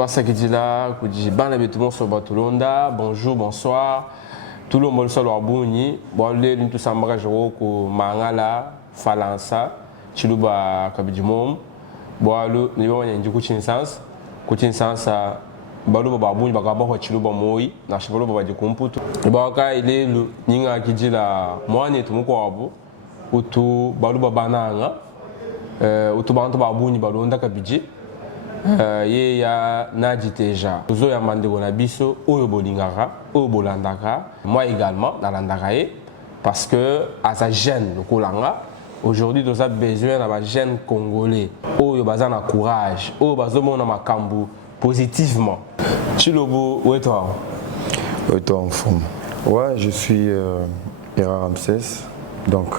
toi Sakidila, Kouji Banabetoumo Sobatulonda, bonjour, bonsoir. Tout le monde soit là, bouni. Bon, les tout ça marche au Mangala, Falansa, Chiluba Kabidjimom. Bon, le niveau il y a du coaching sens, Balu Babouni Bagabo Chiluba Moi, Nachibolo Babadi Kumputu. Bon, quand il est le Ninga qui dit la moine tout mon corps, ou tout Balu Babananga, ou tout Bantu Babouni Balonda Kabidji. Il y a Naditeja, Ozo Yamande Gonabiso, Oyo Bolingara, Oyo Bolandaka, moi également, dans l'Andakaye, parce que à sa gêne, le Kolanga, aujourd'hui, nous avons besoin d'un gène congolais, Oyo Bazana courage, Oyo Bazomona Makambu, positivement. Chilobo, où est toi? Où est toi en forme? Ouais, je suis Ira Ramsès, donc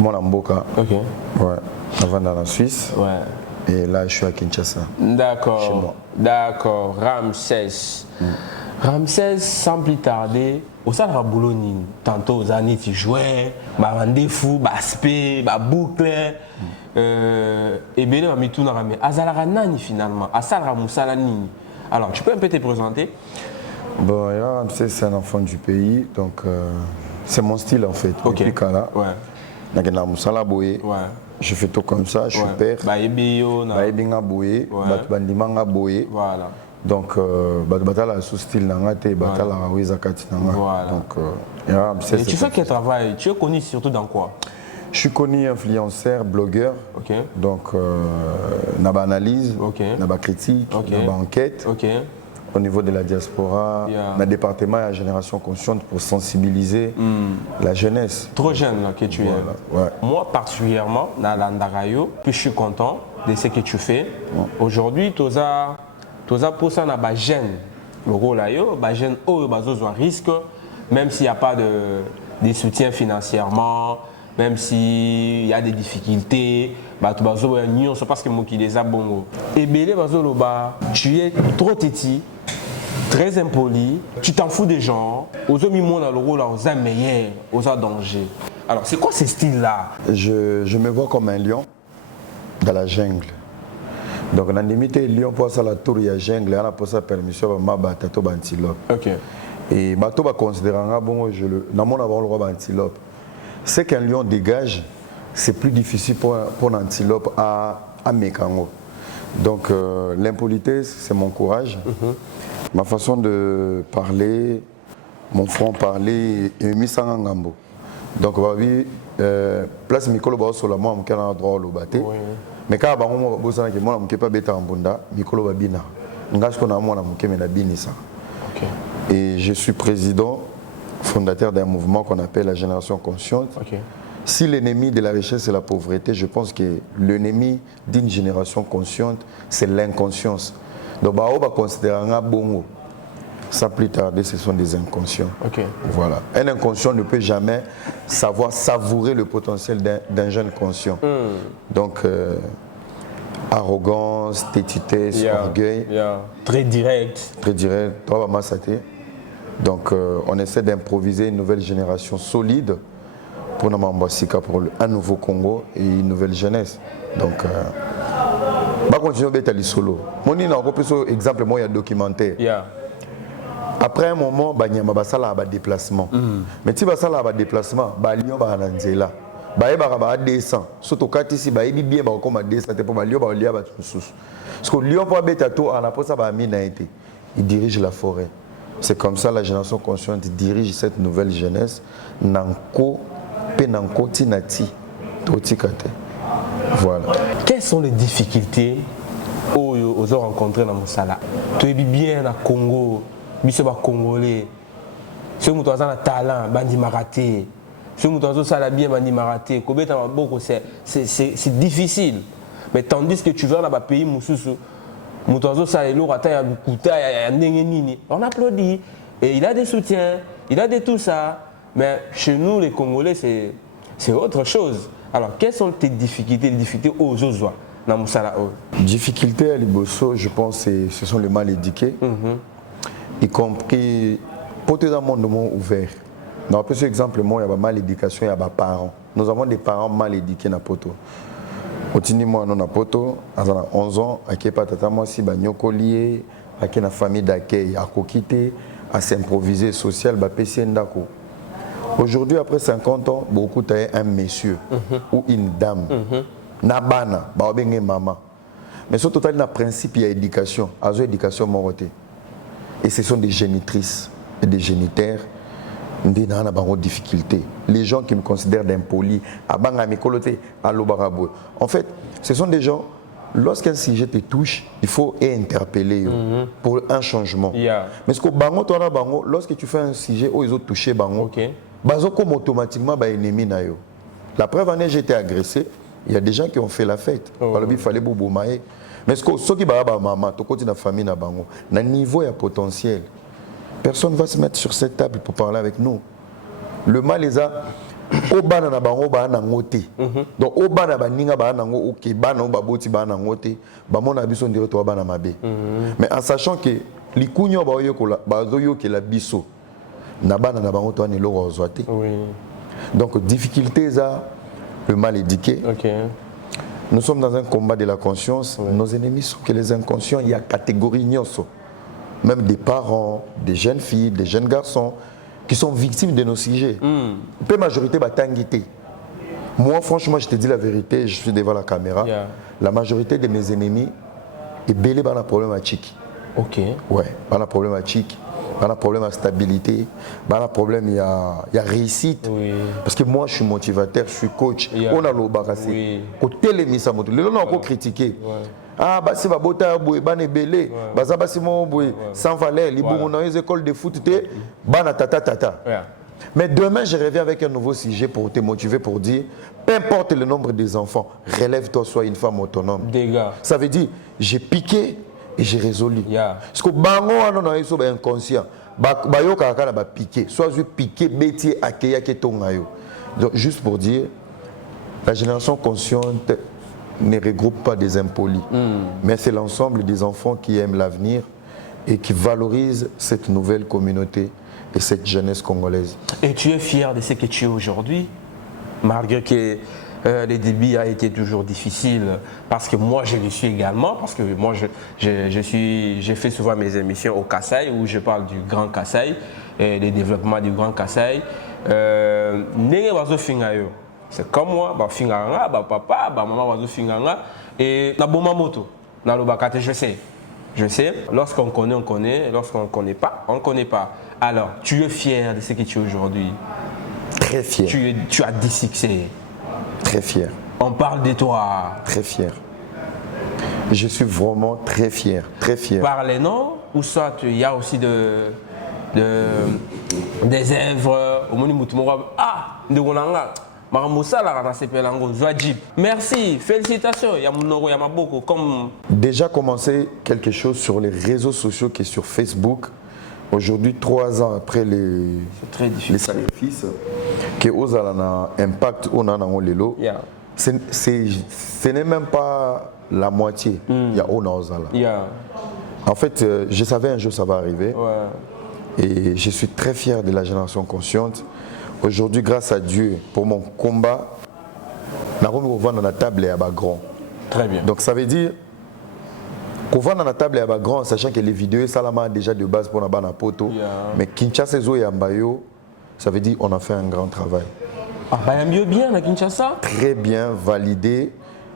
mon Amboka. Ok. Ouais, avant dans la Suisse. Ouais. Et là, je suis à Kinshasa. D'accord, d'accord. Ramsès. Ramsès, sans plus tarder, au sein de la Boulogne, tantôt aux années, tu jouais, bah rendez-vous, bah spé, bah boucle, et bien là, tout n'a jamais. Azalara nani finalement, Asara Moussala nini. Alors, tu peux un peu te présenter? Bon, Ramsès, c'est un enfant du pays, donc c'est mon style en fait. Ok. Depuis Kala. Ouais. Nagena Moussala Boye. Ouais. Je fais tout comme ça, je suis père. Baïbinga Boye, Bandimanga Boye. Voilà. Donc, Batala sous style Nangate, Batala Wizakati Nanga. Voilà. Donc, et tu fais quel travail? Tu es connu surtout dans quoi? Je suis connu influenceur, blogueur. Ok. Donc, naba analyse, naba critique, naba enquête. Ok. Au niveau de la diaspora, le département à Génération Consciente pour sensibiliser la jeunesse. Trop jeune là, que tu es. Ouais. Moi particulièrement, dans l'Andarayo, puis je suis content de ce que tu fais. Ouais. Aujourd'hui, tu as pour ça na jeune. Le rôle là, jeune un risque, même s'il n'y a pas de soutien financièrement, même s'il y a des difficultés, tu as parce que moi qui les a bongo. Et tu es trop petit. Très impoli, tu t'en fous des gens, aux hommes dans le rôle, aux hommes meilleurs, aux hommes danger. Alors, c'est quoi ce style-là? Je me vois comme un lion dans la jungle. Donc, dans limité, lion pour ça la tour, il y a jungle, on a pour ça permission, ma batato antilope. Ok. Et bateau va considérer bon, dans mon avant le roi antilope. Ce qu'un lion dégage, c'est plus difficile pour un antilope à Mekango. Donc, l'impolitesse, c'est mon courage. Ma façon de parler, mon front parler, et mis ça en gambo. Donc, oui, place Mikolo ba sur la moi, on a droit au bateau. Mais quand on a besoin que moi, on ne peut pas bêter en bunda, Mikolo ba bina. N'gage qu'on a moi, on a na bini ça. Et je suis président, fondateur d'un mouvement qu'on appelle la Génération Consciente. Si l'ennemi de la richesse est la pauvreté, je pense que l'ennemi d'une génération consciente, c'est l'inconscience. Donc, on va considérer un bongo. Sans plus tarder, ce sont des inconscients. Voilà. Un inconscient ne peut jamais savoir savourer le potentiel d'un jeune conscient. Donc, arrogance, tétitesse, orgueil. Très direct. Très direct. Donc, on essaie d'improviser une nouvelle génération solide pour un nouveau Congo et une nouvelle jeunesse. Donc, je vais continuer à être solo. Mon exemple, moi, il y a documentaire. Après un moment, il y a un déplacement. Mais si il y a un déplacement, il y a un déplacement. Il descend. Surtout quand il y a bien comme descend pour Parce que le lion il dirige la forêt. C'est comme ça la génération consciente dirige cette nouvelle jeunesse. Nanko, penanko, tinati, totikate. Voilà. Quelles sont les difficultés aux rencontrées dans mon sala? Tu es bien à Congo, tu es congolais. Si tu as un talent, bandi maraté. Si tu as un bien bandi maraté, c'est difficile. Mais tandis que tu vas dans un pays on applaudit. Et il a des soutiens, il a de tout ça. Mais chez nous, les Congolais, c'est autre chose. Alors, quelles sont tes difficultés, les difficultés aux Ozois dans Moussala? Difficultés à Liboso, je pense que ce sont les mal éduqués, y compris pour tout un monde ouvert. Dans ce exemple, il y a mal éducation, il y a des parents. Nous avons des parents mal éduqués dans Poto. Otini moi non na poto, à 11 ans, à qui pas tata moi si banyoko lié, à qui na famille d'accueil à kokité, à s'improviser social, bah PC ndako. Aujourd'hui après 50 ans, beaucoup t'as un monsieur ou une dame. Na bana, ba obenge maman. Mais sur total na principe il y a éducation, azo éducation moroté. Et ce sont des génitrices et des génitaires. Les gens qui me considèrent d'impoli, en fait, ce sont des gens, lorsqu'un sujet te touche, il faut interpeller pour un changement. Mais ce que lorsque tu fais un sujet où ils ont touché, comme automatiquement ennemi. La preuve en est, j'ai été agressé, il y a des gens qui ont fait la fête. Il fallait bouboumaer. Mais ce que ceux qui maman, tu continues la famille, na niveau et potentiel. Personne ne va se mettre sur cette table pour parler avec nous. Le mal est à Obana na bango ba na ngote. Donc Obana ba ninga ba na ngo OK bana ba boti ba na ngote, ba mona biso ndire to ba na mabe. Mais en sachant que likunyo ba yo kola ba zo que la biso na bana na bango to ne lo rozwate. Donc difficulté ça le mal éduqué. Nous sommes dans un combat de la conscience. Nos ennemis sont que les inconscients, il y a catégorie nyoso. Même des parents, des jeunes filles, des jeunes garçons qui sont victimes de nos sujets. Peu majorité va t'inquiéter. Moi, franchement, je te dis la vérité, je suis devant la caméra. La majorité de mes ennemis est belé par un problème à chic. Ouais, par un problème à chic, par un problème à stabilité, par un problème il y a réussite. Parce que moi, je suis motivateur, je suis coach. On a l'obarassé. Au télémisa moto. Les gens ont encore critiqué. Ah, bah c'est bota boy, ban belé, baza basi mon boy, sans valeur, les bons dans les écoles de foot, ban tata. Mais demain, je reviens avec un nouveau sujet pour te motiver, pour dire, peu importe le nombre des enfants, relève-toi, sois une femme autonome. Ça veut dire, j'ai piqué et j'ai résolu. Parce que bango on a été inconscient, bayo kakana ba piqué, soit je piqué, bétier, accueillir que ton ayo. Donc juste pour dire, la génération consciente ne regroupe pas des impolis, mais c'est l'ensemble des enfants qui aiment l'avenir et qui valorisent cette nouvelle communauté et cette jeunesse congolaise. Et tu es fier de ce que tu es aujourd'hui, malgré que le début a été toujours difficile, parce que moi je le suis également, parce que moi j'ai fait souvent mes émissions au Kasaï, où je parle du Grand Kasaï, et le développement du Grand Kasaï. C'est comme moi, finganga, papa, maman va finganga et na boma moto, na lobakate, je sais. Lorsqu'on connaît, on connaît. Lorsqu'on ne connaît pas, on ne connaît pas. Alors, tu es fier de ce que tu es aujourd'hui? Très fier. Tu as du succès. Très fier. On parle de toi. Très fier. Je suis vraiment très fier, très fier. Par les noms, ou soit il y a aussi des œuvres au Moni Moutoumora. Ah, de Gonanga. Merci, félicitations. Déjà commencé quelque chose sur les réseaux sociaux qui est sur Facebook. Aujourd'hui, 3 ans après les sacrifices, qui ont un impact on a dans le lot. Ce n'est même pas la moitié. Il y a En fait, je savais un jour ça va arriver. Et je suis très fier de la génération consciente. Aujourd'hui, grâce à Dieu, pour mon combat, je suis dans la table et à grand. Très bien. Donc ça veut dire qu'on va dans la table et à grand, sachant que les vidéos, ça là déjà de base pour la poto. Mais Kinshasa et Ambayo, ça veut dire qu'on a fait un grand travail. Ah, bah, mieux bien à Kinshasa? Très bien validé.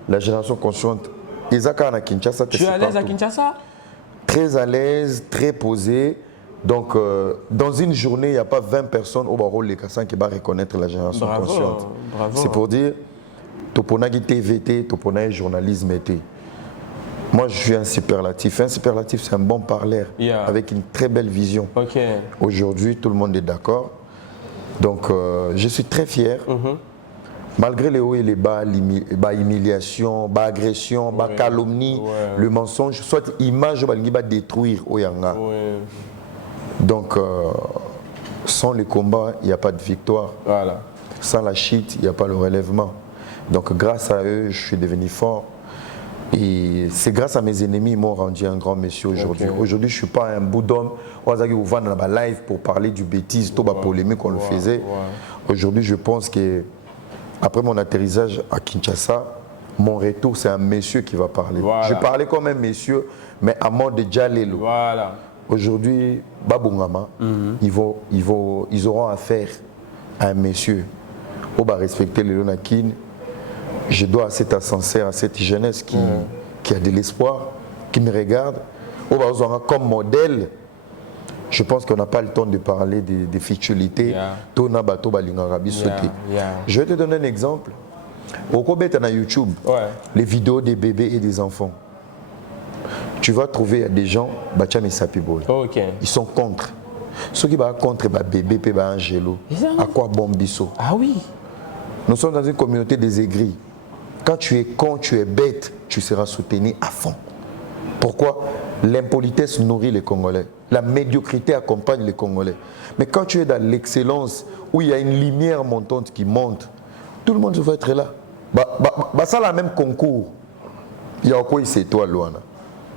La génération consciente, Isaka à Kinshasa. Tu es à l'aise à Kinshasa? Très à l'aise, très posé. Donc, dans une journée, il n'y a pas 20 personnes au barreau les Kassans qui vont reconnaître la génération consciente. C'est pour dire, Toponagi TVT, Toponagi journalisme était. Moi, je suis un superlatif. Un superlatif, c'est un bon parleur avec une très belle vision. Aujourd'hui, tout le monde est d'accord. Donc, je suis très fier. Malgré les hauts et les bas, l'humiliation, l'agression, la calomnie, le mensonge, soit image qui va détruire Oyanga. Donc, sans les combats, il n'y a pas de victoire. Sans la chute, il n'y a pas le relèvement. Donc, grâce à eux, je suis devenu fort. Et c'est grâce à mes ennemis qu'ils m'ont rendu un grand monsieur aujourd'hui. Aujourd'hui, je ne suis pas un bout d'homme. On va dans la live pour parler du bêtise, toute la polémique qu'on le faisait. Aujourd'hui, je pense que après mon atterrissage à Kinshasa, mon retour, c'est un monsieur qui va parler. Voilà. Je parlais comme un monsieur, mais à mort de Djalelo. Voilà. Aujourd'hui, Babungama, ils auront affaire à un monsieur. On va respecter les Lonakin. Je dois à cet ascenseur, à cette jeunesse qui a de l'espoir, qui me regarde. On va avoir comme modèle. Je pense qu'on n'a pas le temps de parler des futilités. Je vais te donner un exemple. Au Kobe, tu as YouTube, les vidéos des bébés et des enfants. Tu vas trouver des gens, ils sont contre. Ceux qui sont contre les bébés et les angélos, à quoi bon biso? Ah oui. Nous sommes dans une communauté des aigris. Quand tu es con, tu es bête, tu seras soutenu à fond. Pourquoi? L'impolitesse nourrit les Congolais. La médiocrité accompagne les Congolais. Mais quand tu es dans l'excellence, où il y a une lumière montante qui monte, tout le monde va être là. Ça, la même concours. Il y a quoi c'est toi, Luana.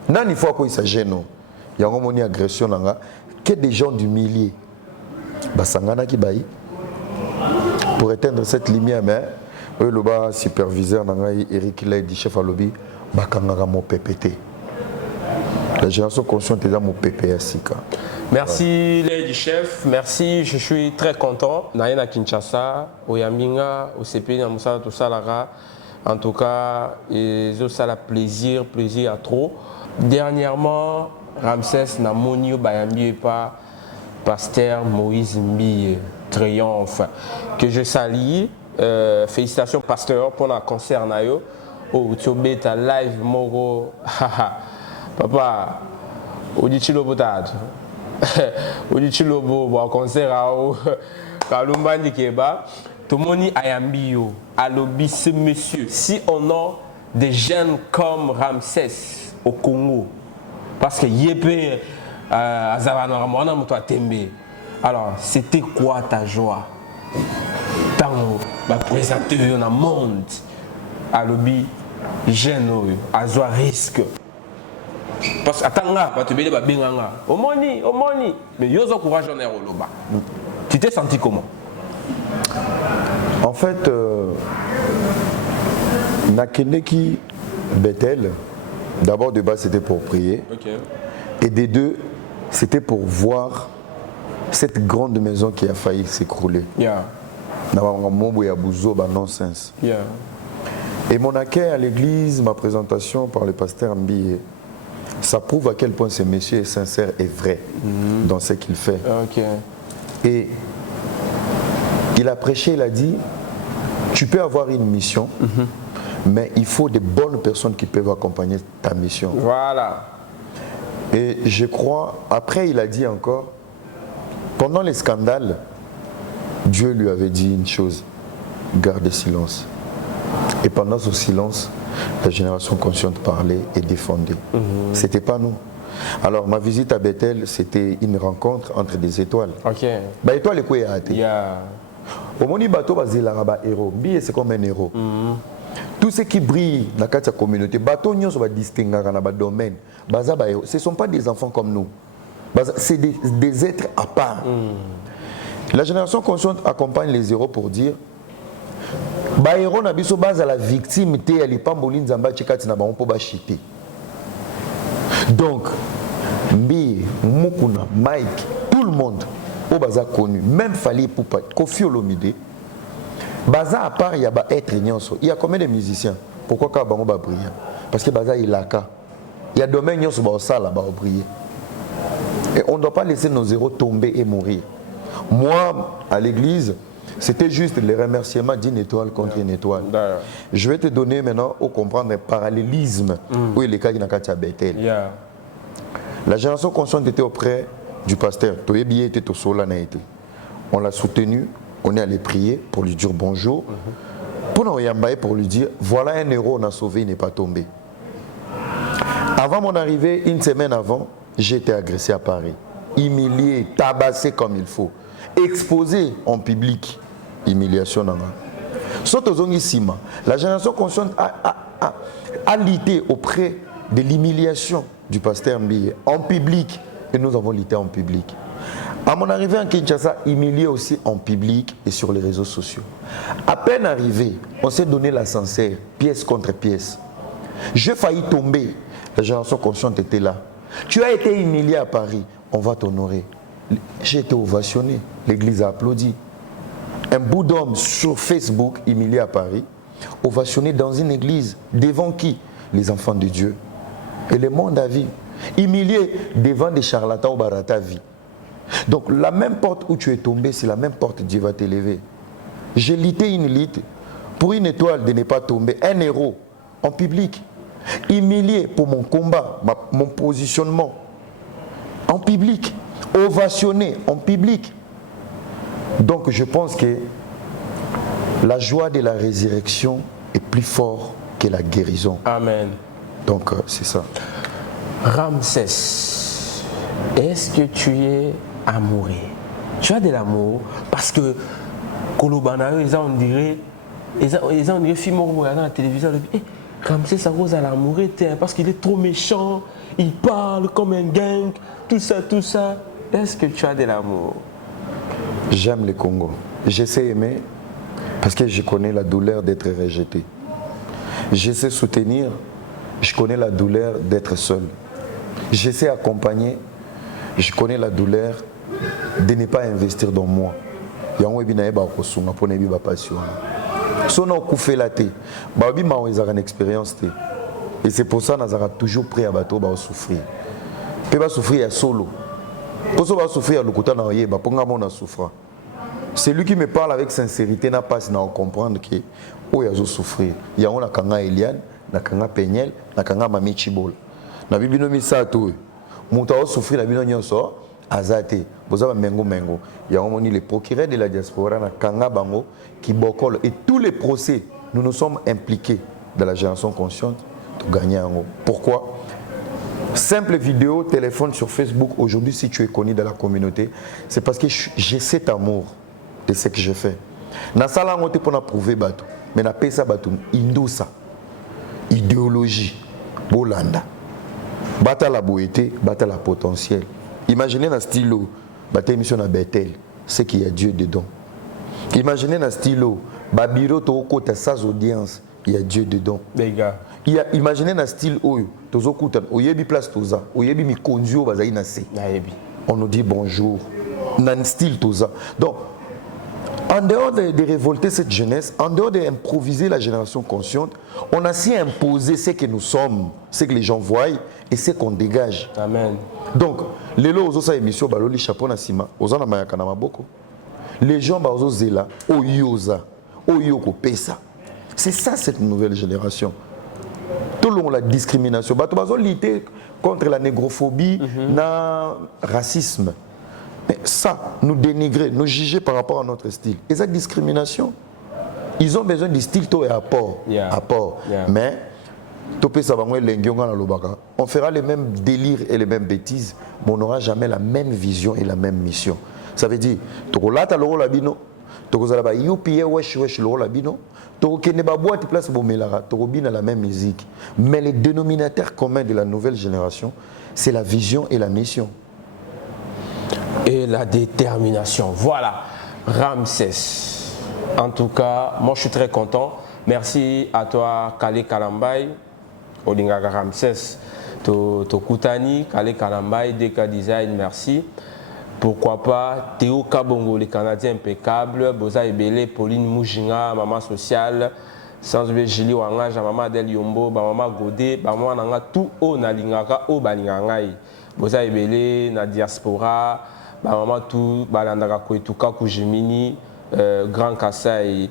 Non, il faut quoi ça gêne. Il y a une agression. Que des gens du millier. Sangana qui baille. Pour éteindre cette lumière, mais le superviseur Eric Lay, chef à lobby, bakangara mo PPT. La génération consciente est dans mon PPS. Merci Lady Chef, merci, je suis très content. Naïna Kinshasa, au Yambinga, au CP, tout ça, en tout cas, ça a plaisir à trop. Dernièrement, Ramsès Namonio Bayambi pas Pasteur Moïse Mbi triomphe que je salue. Félicitations Pasteur pour le concert nayo. Oh, tu as live Mogo. Papa, on dit chilo potade. On dit chilo bo concert à Kalumba Nikeba. Tout le monde ayambio. Alobi ce monsieur. Si on a des jeunes comme Ramsès au Congo, parce que Yépé Azavana Ramona Moutoua Tembe. Alors, c'était quoi ta joie? Tant présentateur dans le monde. Alobi jeune Azoa risque. Parce que attends, tu veux dire binganga. Omoni. Mais yozo courage en loba. Tu t'es senti comment? En fait, Nakeneki Bethel, d'abord de base c'était pour prier. Okay. Et des deux, c'était pour voir cette grande maison qui a failli s'écrouler. Yeah. Nonsense. Yeah. Et mon accueil à l'église, ma présentation par le pasteur Mbi, ça prouve à quel point ce monsieur est sincère et vrai dans ce qu'il fait. Okay. Et il a prêché, il a dit, tu peux avoir une mission, mais il faut de bonnes personnes qui peuvent accompagner ta mission. Voilà. Et je crois, après il a dit encore, pendant les scandales, Dieu lui avait dit une chose, garde silence. Et pendant ce silence, la génération consciente parlait et défendait. C'était pas nous. Alors ma visite à Bethel, c'était une rencontre entre des étoiles. Ok. Bah étoile quoi a Yeah. Au moni bateau bazilanga héros. Mbi c'est comme un héros. Tout ce qui brille dans la communauté, bateau nyos va distinguer dans le domaine. Baza ba héros. Ce ne sont pas des enfants comme nous. C'est des êtres à part. La génération consciente accompagne les héros pour dire ba héros na biso base à la victime té ali pamboli nzamba chikati na ba mpo ba chité. Donc Mbi, Mukuna, Mike, tout le monde au baza connu, même Fali Poupa, Kofi Olomide. Baza à part il y a être nyonso. Il y a combien de musiciens? Pourquoi ka bango ba briller? Parce que baza il a ka. Il y a domaine nyonso ba sala ba briller. Et on ne doit pas laisser nos héros tomber et mourir. Moi, à l'église, c'était juste les remerciements d'une étoile contre une étoile. Je vais te donner maintenant au comprendre le parallélisme où il est cas de Bethel. La génération consciente était auprès du pasteur. On l'a soutenu, on est allé prier pour lui dire bonjour. Pour lui dire voilà un héros, on a sauvé, il n'est pas tombé. Avant mon arrivée, une semaine avant, j'ai été agressé à Paris. Humilié, tabassé comme il faut. Exposé en public. Humiliation. La génération consciente a lutté auprès de l'humiliation du pasteur Mbiye en public. Et nous avons lutté en public. À mon arrivée en Kinshasa, humilié aussi en public et sur les réseaux sociaux. À peine arrivé, on s'est donné l'ascenseur, pièce contre pièce. J'ai failli tomber. La génération consciente était là. Tu as été humilié à Paris, on va t'honorer. J'ai été ovationné, l'église a applaudi. Un bout d'homme sur Facebook, humilié à Paris, ovationné dans une église, devant qui? Les enfants de Dieu. Et le monde a vu. Humilié devant des charlatans au barata vie. Donc la même porte où tu es tombé, c'est la même porte où Dieu va t'élever. J'ai lutté une lutte pour une étoile de ne pas tomber, un héros en public. Humilié pour mon combat, mon positionnement en public. Ovationné en public. Donc je pense que la joie de la résurrection est plus forte que la guérison. Amen. Donc c'est ça. Ramsès, est-ce que tu es amoureux? Tu as de l'amour parce que Kolobana, on dirait film on regarde dans la télévision. Ramsès ça rose à l'amoureux parce qu'il est trop méchant, il parle comme un gang, tout ça, tout ça. Est-ce que tu as de l'amour? J'aime le Congo. J'essaie d'aimer parce que je connais la douleur d'être rejeté. J'essaie de soutenir, je connais la douleur d'être seul. J'essaie d'accompagner, je connais la douleur de ne pas investir dans moi. Il y a un webinaire qui est pour ne pas passion. Si on a coupé la tête, on a une expérience. Et c'est pour ça que nous avons toujours pris à bateau pour souffrir. On peut pas souffrir solo. Quand on va souffrir, on souffre. Celui qui me parle avec sincérité n'a pas à comprendre que il y a souffrir. Il y a un kanga Eliane, na kanga Peñel, na kanga Mami Chibol. Na bibi no misato. Muta o souffrir na bibi nyonso azate. Boza mengo mengo. Il y a un les procureurs de la diaspora na kanga bango qui bokol et tous les procès nous nous sommes impliqués dans la génération consciente pour gagner en haut. Pourquoi? Simple vidéo, téléphone sur Facebook, aujourd'hui si tu es connu dans la communauté, c'est parce que j'ai cet amour de ce que je fais. Na sala ngote pour prouver bateau, mais na pesa bateau indousa. Idéologie, bolanda. Bata la beauté, bata la potentiel. Imaginez un stylo, bata émission à Bethel, c'est qu'il y a Dieu dedans. Imaginez un stylo, babiro to côté sans audience, il y a Dieu dedans. Les gars. Imaginez un style oyo, tozo kutan, oyebi place toza, oyebi mi kondio bazai na se. On nous dit bonjour. Nan style toza. Donc en dehors de révolter cette jeunesse, en dehors d'improviser la génération consciente, on a si imposé ce que nous sommes, ce que les gens voient et ce qu'on dégage. Amen. Donc, les gens qui ont émission, les chapeaux na sima, ozana mayaka na maboko. Les gens qui ont zela, oyoza, oyoko pesa. C'est ça cette nouvelle génération. Tout le monde la discrimination. Ils ont lutté contre la négrophobie, le racisme. Mais ça, nous dénigrer, nous juger par rapport à notre style. Et cette discrimination, ils ont besoin du style et apport. Mais, on fera les mêmes délires et les mêmes bêtises, mais on n'aura jamais la même vision et la même mission. Ça veut dire, la même musique. Mais le dénominateur commun de la nouvelle génération, c'est la vision et la mission. Et la détermination. Voilà, Ramsès. En tout cas, moi je suis très content. Merci à toi, Kale Kalambay, Odingaga Ramsès, Tokutani, Kale Kalambay, Deka Design, merci. Pourquoi pas Théo Kabongo, les Canadiens impeccables, Boza Ebele, Pauline Moujinga, Maman Sociale, sans oublier Julie Wanga, Maman Adel Yombo, Maman Godé, Maman Nanga, tout au Nalingaka, au Balingangai. Boza Ebele, na diaspora, Maman tout, Balandaka Kouetouka, Koujimini, Grand Kassai.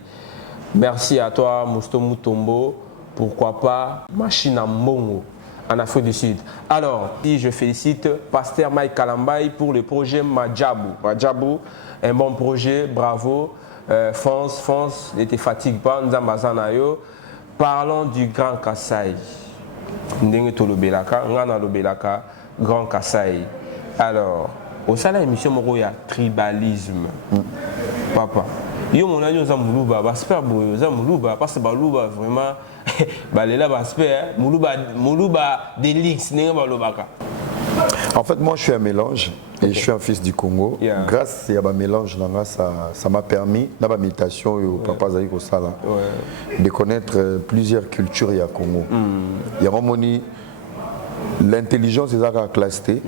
Merci à toi, Mousto Moutombo. Pourquoi pas Machine à Mbongo en Afrique du Sud. Alors, je félicite Pasteur Mike Kalambay pour le projet Madjabou. Madjabou, un bon projet, bravo. Fonce, ne te fatigue pas, Nzambazanayo. Parlons du Grand Kassai. Ndenge Lobelaka, Ngana Lobelaka, Grand Kassai. Alors, au sein de l'émission, il y a tribalisme. Papa. Yo mon ami oza muluba basper boyo oza muluba parce que baluba vraiment balela basper muluba delix ninga balobaka. En fait, moi, je suis un mélange et je suis un fils du Congo. Yeah. Grâce à un mélange, ça m'a permis, dans ma méditation et au papa Zaïk Osala, de connaître plusieurs cultures au Congo. Il y a un l'intelligence est à classer,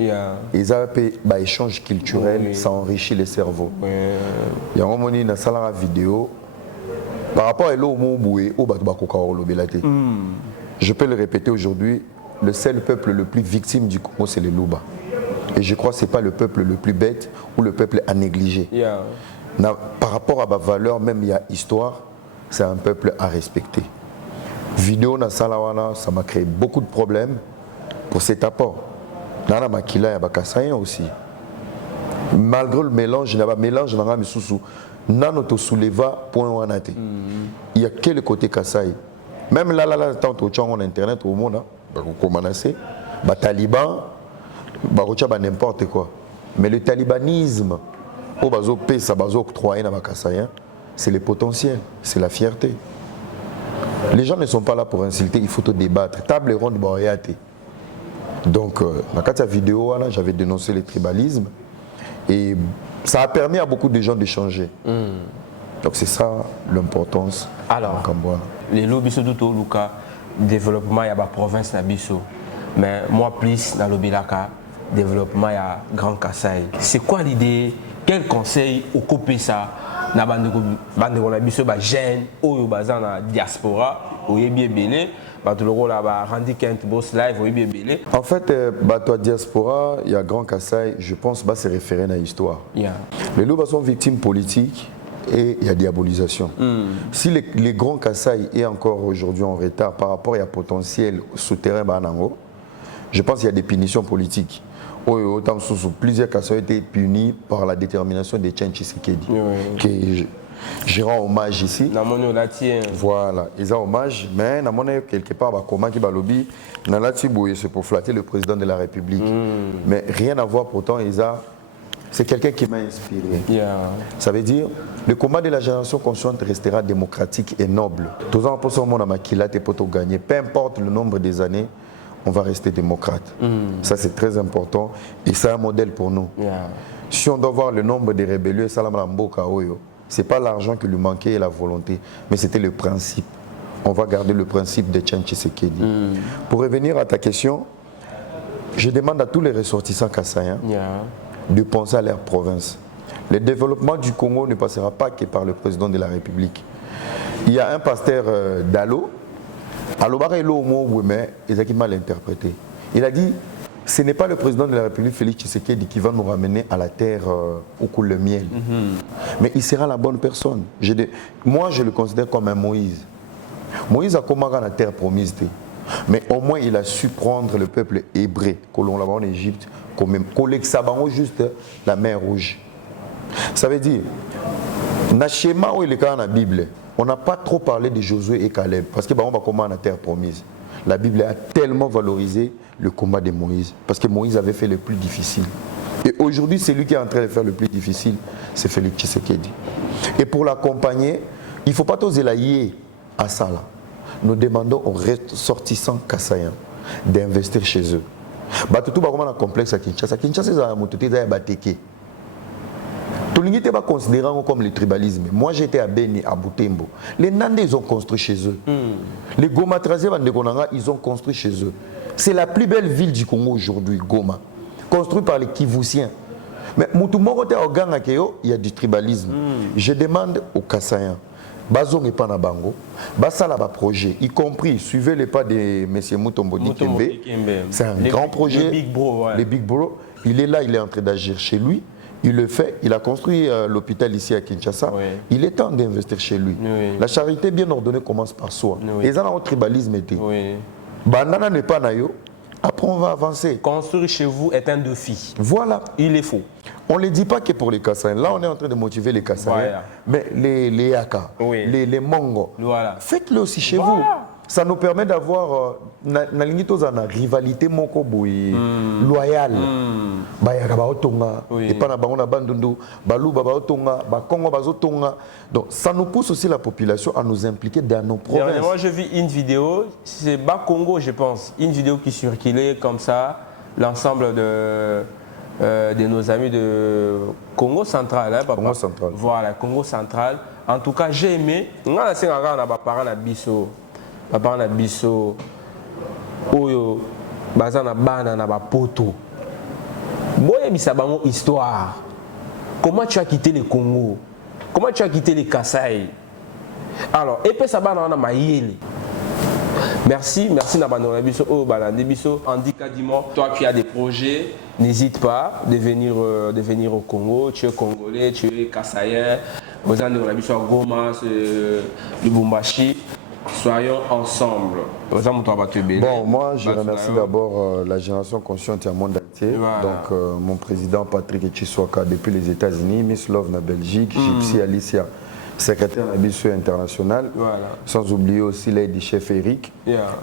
ils ont un échange culturel, ça enrichit les cerveaux. Il y a un moment dans la vidéo, par rapport à l'homme je peux le répéter aujourd'hui, le seul peuple le plus victime du Congo, c'est les Luba. Et je crois que ce n'est pas le peuple le plus bête ou le peuple à négliger. Par rapport à ma valeur, même il y a histoire, c'est un peuple à respecter. Vidéo na Salawana, ça m'a créé beaucoup de problèmes pour cet apport. Dans la Makila, il y a Bakassayen aussi. Malgré le mélange, il y a un mélange dans la Missoussou. Nano to souleva point wanate. Il y a que le côté Kassai. Même là, tant au tchang en internet au monde, bah taliban, bah n'importe quoi. Mais le talibanisme, au bazo p ça bazo octroyé na Bakassayen, c'est le potentiel, c'est la fierté. Les gens ne sont pas là pour insulter, il faut te débattre. Table ronde boyate. Donc, dans cette vidéo, j'avais dénoncé le tribalisme et ça a permis à beaucoup de gens d'échanger. Donc, c'est ça l'importance. Alors, les lobbies sont tout au Luka, développement, il y a la province Nabiso. Mais moi, plus dans le Bilaka, développement, il y a Grand Kassai. C'est quoi l'idée? Quel conseil au copé ça? Na bande ko na biso ba jeune oyo baza na diaspora oyebi ebele bato loko la ba randi kent boss live oyebi ebele. En fait bato diaspora il y a Grand Kassai, je pense ba se référer à l'histoire. Les loups sont victimes politiques et il y a diabolisation. Si les Grands Kassai est encore aujourd'hui en retard par rapport à potentiel souterrain banango, je pense qu'il y a des punitions politiques. Plusieurs cas ont été punis par la détermination de Tchétchen Tshisekedi. Que je rends hommage ici. Voilà, ils ont hommage, mais quelque part, comment qui lobby, c'est pour flatter le président de la République. Mais rien à voir, pourtant, c'est quelqu'un qui m'a inspiré. Ça veut dire, le combat de la génération consciente restera démocratique et noble. Tous en pensant mon amakila te poto gagner, peu importe le nombre des années. On va rester démocrate. Ça, c'est très important et c'est un modèle pour nous. Si on doit voir le nombre de rébellions, ce n'est pas l'argent qui lui manquait et la volonté, mais c'était le principe. On va garder le principe de Tchétchen Tshisekedi. Pour revenir à ta question, je demande à tous les ressortissants kassaïens de penser à leur province. Le développement du Congo ne passera pas que par le président de la République. Il y a un pasteur d'Allo, il a mal interprété. Il a dit, ce n'est pas le président de la République, Félix Tshisekedi, qui va nous ramener à la terre où coule le miel. Mais il sera la bonne personne. Moi, je le considère comme un Moïse. Moïse a commencé à la terre promise. Mais au moins, il a su prendre le peuple hébreu, que l'on l'a en Égypte, comme juste la mer Rouge. Ça veut dire, dans le schéma où il est dans la Bible, on n'a pas trop parlé de Josué et Caleb, parce que on va commander la terre promise. La Bible a tellement valorisé le combat de Moïse, parce que Moïse avait fait le plus difficile. Et aujourd'hui, c'est lui qui est en train de faire le plus difficile, c'est Félix Tshisekedi. Et pour l'accompagner, il ne faut pas tous élayer à ça là. Nous demandons aux ressortissants kassaïens d'investir chez eux. Tout le complexe à Kinshasa. Kinshasa, c'est un mototé d'Abateke. Tout le monde n'est pas considéré comme le tribalisme. Moi, j'étais à Beni, à Butembo. Les Nandais, ils ont construit chez eux. Les Goma Trazé, ils ont construit chez eux. C'est la plus belle ville du Congo aujourd'hui, Goma. Construite par les Kivusiens. Mais il y a du tribalisme. Je demande aux Kassaïens, Bazong et Panabango, Basala projet, y compris, suivez les pas de M. Mutombo Dikembe. C'est un grand projet. Les Big Bro. Les Big Bro. Il est là, il est en train d'agir chez lui. Il le fait, il a construit l'hôpital ici à Kinshasa. Il est temps d'investir chez lui. La charité bien ordonnée commence par soi. Et ça, le tribalisme était. Bandana n'est pas naïo. Après, on va avancer. Construire chez vous est un défi. Voilà. Il est faux. On ne le dit pas que pour les Kassaïens. Là, on est en train de motiver les Kassaïens. Mais les Yaka, les Mongo, faites-le aussi chez vous. Ça nous permet d'avoir une rivalité loyale. Donc ça nous pousse aussi la population à nous impliquer dans nos provinces. Moi j'ai vu une vidéo, c'est Bas Congo je pense, une vidéo qui circulait comme ça. l'ensemble de nos amis de Congo central, hein, papa? Congo central. Voilà, Congo central. En tout cas, j'ai aimé. On a parents na biso, papa na biso, oyo, bazana bana na bapoto. Boye bisa bango histoire. Comment tu as quitté le Congo? Comment tu as quitté les Kasaï? Alors, et puis ça va dans Maïli. Merci Nabano Biso, oh Balande Biso, Andika Dimo. Toi qui as des projets, n'hésite pas de venir au Congo. Tu es congolais, tu es Kasaïen, vous avez Goma, Lubumbashi. Soyons ensemble. Bon, moi je remercie d'abord la génération consciente et le monde entier. Voilà. Donc mon président Patrick Echiswaka depuis les États-Unis, Miss Love na Belgique, Gypsy Alicia, secrétaire de la international. Voilà. Sans oublier aussi l'aide chef Eric.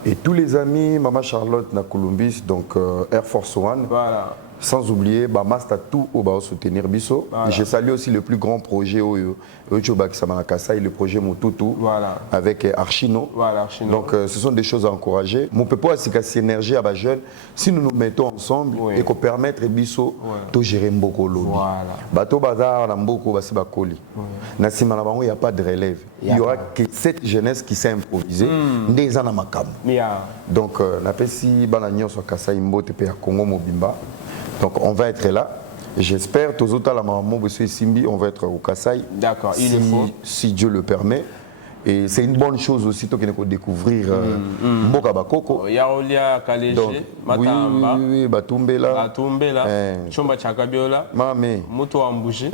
Et tous les amis, Maman Charlotte na Columbus, donc Air Force One. Voilà. Sans oublier Master tout au bas soutenir Bisso. Voilà. Je salue aussi le plus grand projet le projet Motutu avec Archino. Voilà, Archino. Donc ce sont des choses à encourager. Mon peuple a cette synergie à la jeune. Si nous nous mettons ensemble et qu'on permettre Bisso de gérer beaucoup l'eau. Bateau bazar na mboko basi bakoli. Na sima na bango il y a pas de relève. Il y aura que cette jeunesse qui s'est improvisée des ana makam. Donc na pesi bana nyonso Kasai Mbote pe Congo Mobimba. Donc on va être là. J'espère, tous autres, la maman, Simbi, on va être au Kasaï. D'accord, il le faut. Si Dieu le permet. Et c'est une bonne chose aussi qu'il faut découvrir Mboka Bakoko. Yaolia Kalejé, Matamba. Oui, Batumbela. Batumbela. Chomba Chakabiola. Mame. Moto Ambouji.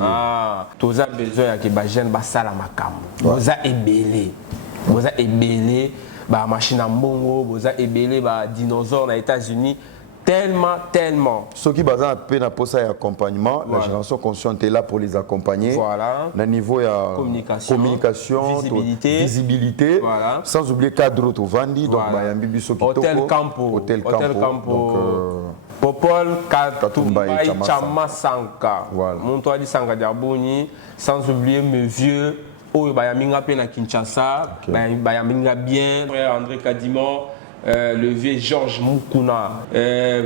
Ah, tous a besoin que Bajen Basala Makam. Boza Ebele. Boza Ebele. Ba machine à mbongo. Boza Ebele. Ba dinosaure aux États-Unis. Tellement. Ceux qui basent un peu dans poste d'accompagnement, la génération consciente est là pour les accompagner. Voilà. Au niveau communication, visibilité. Voilà. Sans oublier cadre au Vandi, donc Hôtel Campo. Donc, Popol Katumbai Chama Sanka. Montoadi Sanka Diabouni. Sans oublier mes vieux. Oh, Bayaminga Pena Kinshasa. Bayaminga bien. André Kadimor. Le vieux Georges Mukuna,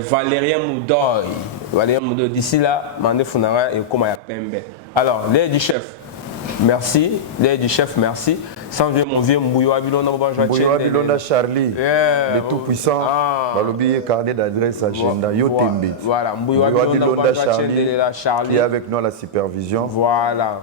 Valérien Moudoy. D'ici là, Mandé Funara et Komaya Pembe. Alors, l'aide du chef, merci. L'aide du chef, merci. Sans oublier mon vieux Mbouyo Abilona, Mbouyo Abilona Charlie, le tout-puissant, va l'oublier, carnet d'adresse agenda, Yotembe. Voilà, Mbouyo Abilona Charlie, qui est avec nous à la supervision. Voilà.